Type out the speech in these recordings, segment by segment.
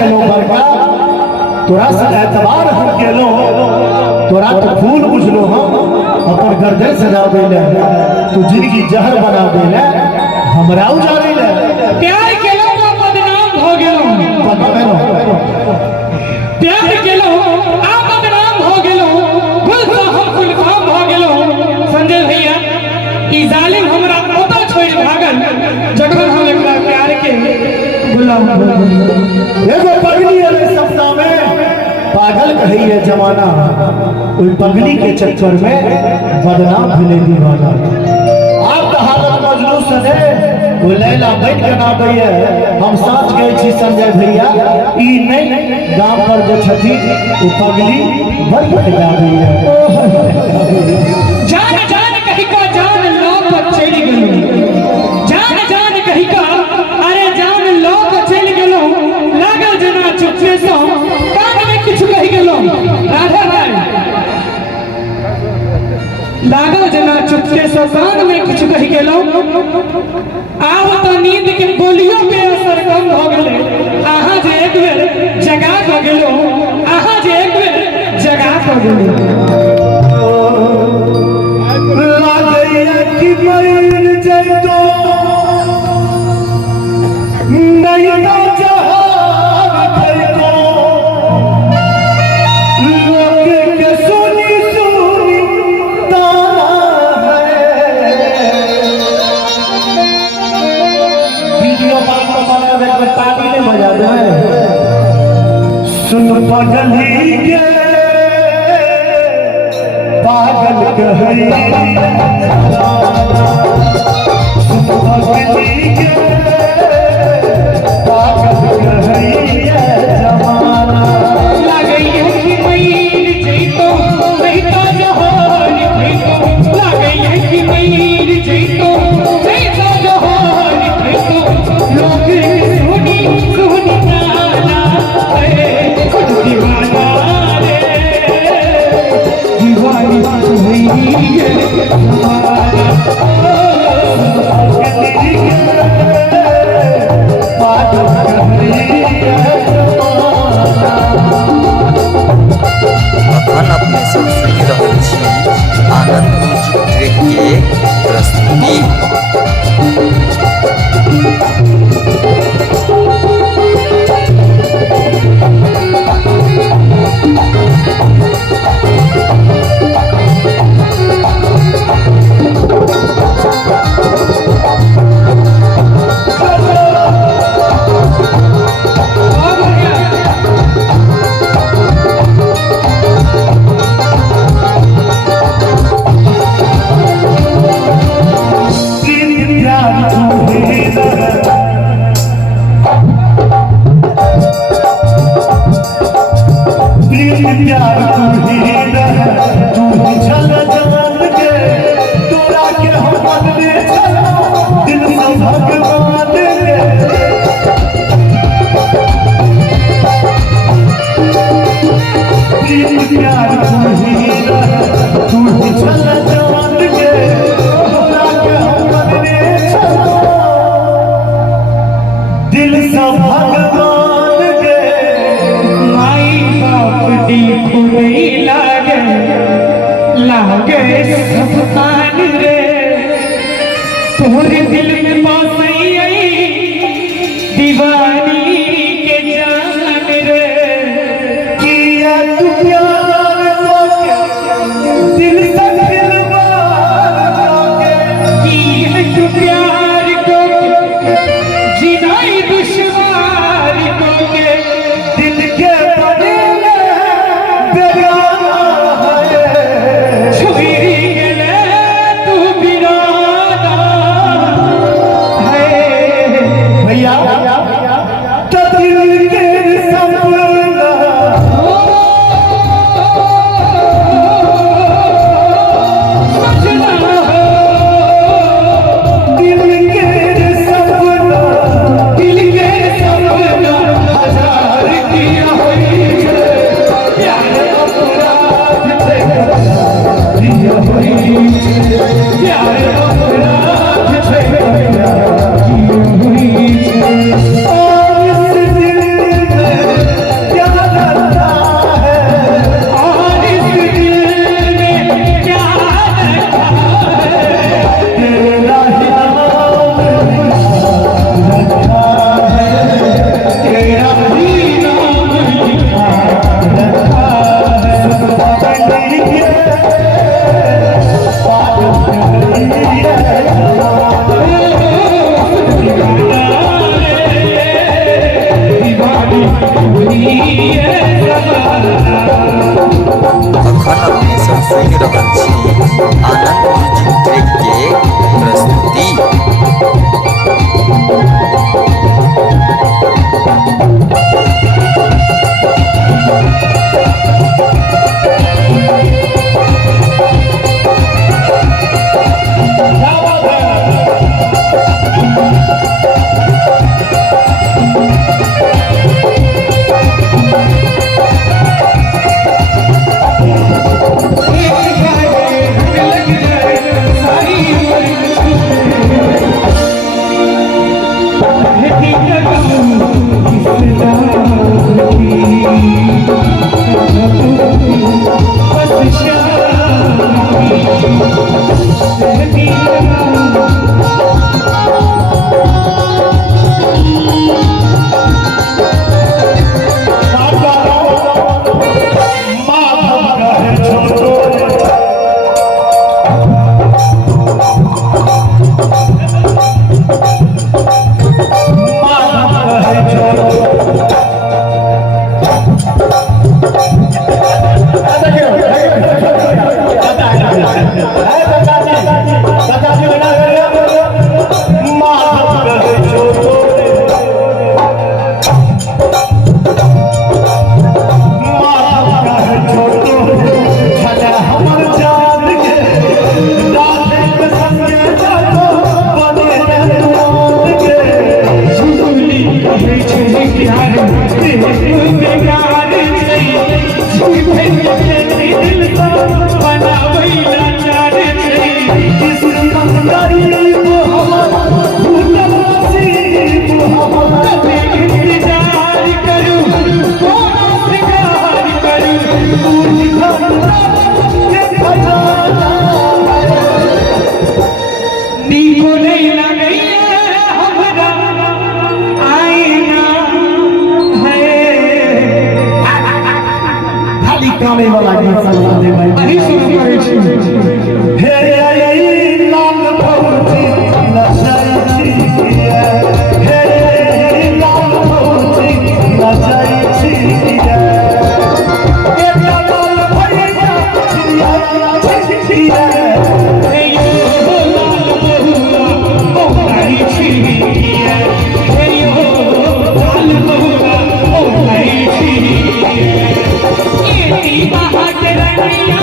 कलो बरका तोरा से एतबार हम केलो तोरा तो फूल बुझलो हम अपन गर्दन सजा देले तू जिंदगी जहर बना देले हमरा उजाड़े ले प्यार केलो तो बदनाम हो गेलो प्यार केलो आ बदनाम हो गेलो गुल साहब गुलफाम हो गेलो संजय भैया ई जालिम हमरा ओता छोड़ भागल जगह हम एकरा प्यार के गुलाम एगो पगली रे सपना में पागल कही है जमाना ओई पगली के चक्कर में बदनाम भेले दीवाना आप तो हालत मजनू सने वो लैला बैठ के ना गई हम साथ गए छी संजय भैया ई नहीं गांव पर जो छथी वो पगली बड़ी जा गई है जान जान कही का जान लोक चली गेलो जान जान कही का अरे जान लोक चली गेलो लागल जना चुपके सो कान में कुछ कही गेलो राधा राय लागल जना चुपके सो कान में कुछ कही गेलो आव तो नींद के गोलियों पे असर कम हो गेले आहा जे एक बेर जगा हो गेलो आहा जे एक बेर जगा हो गेलो सुन पगली के पागल कही सुन पगली के पागल कही जमाना लागई है कि मईर जइतो बहिता जहान भइतो लागई है कि मईर जइतो बहिता जहान भइतो लोग सुनी सुनी गाना है दीवाना रे दीवानी हुई है हमारा अखन अपने सब सुनि रहल छी आनंद म्यूजिक ट्रैक के प्रस्तुति दिल से भगवान के माई बाप दिल खुद ला अखन अपने सब सुनि रहल छी आनंद म्यूजिक ट्रैक के प्रस्तुति। कामे वाला गीत सुना दे भाई अही शुरू करै छी। हे आई लाल भौजी नचाई छी, हे लाल भौजी नचाई छी, हे लाल भैया चिड़िया चिड़िया, हे यो लाल बहुआ ओ नारी छी, हे यो लाल बहुआ ओ नारी छी। बहाग रनिया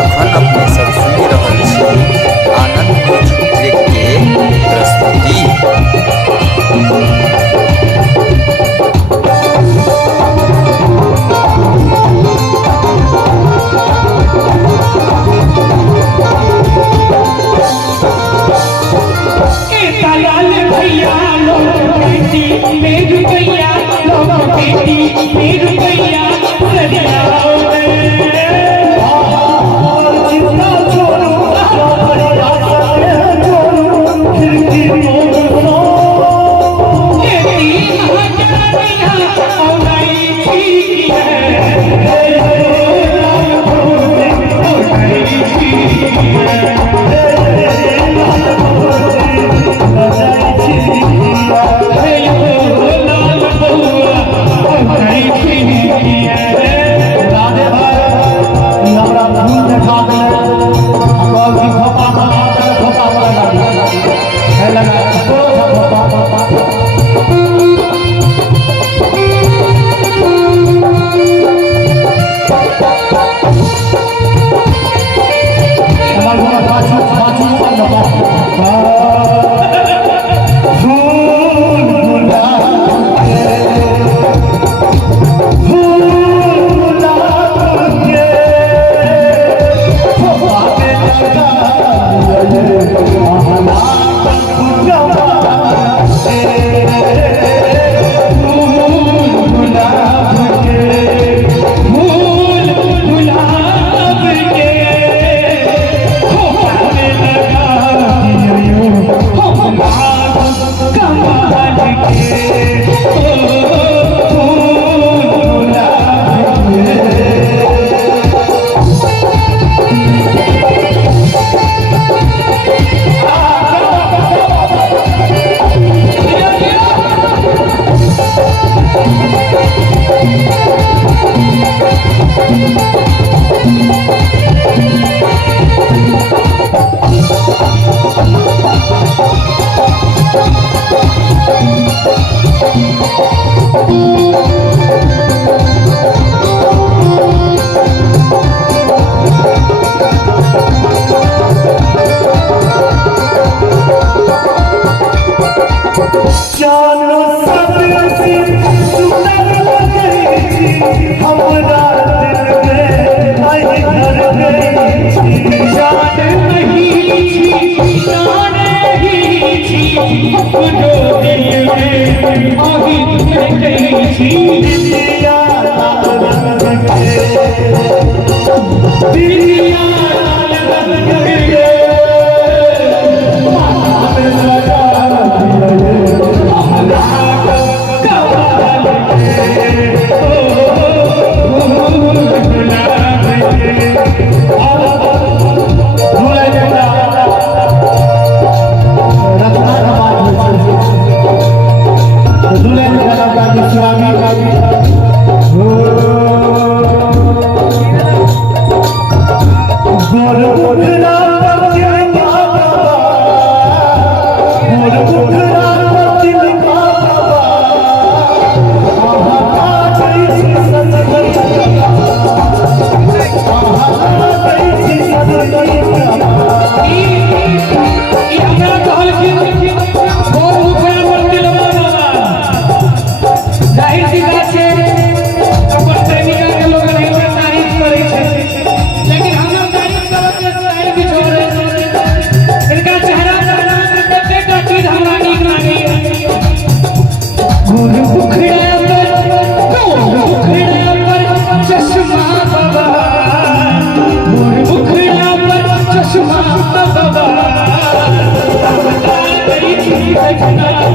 अखन अपने सब सुनि रहल छी आनंद म्यूजिक ट्रैक के प्रस्तुति। जानो सबसे सुंदर लगई थी हमरा दिल में आई घर गई थी जान नहीं थी जाने ही थी जो दिल में आही गई थी दिलिया रंग के दिलिया रंग के हमें सजा दिया सजना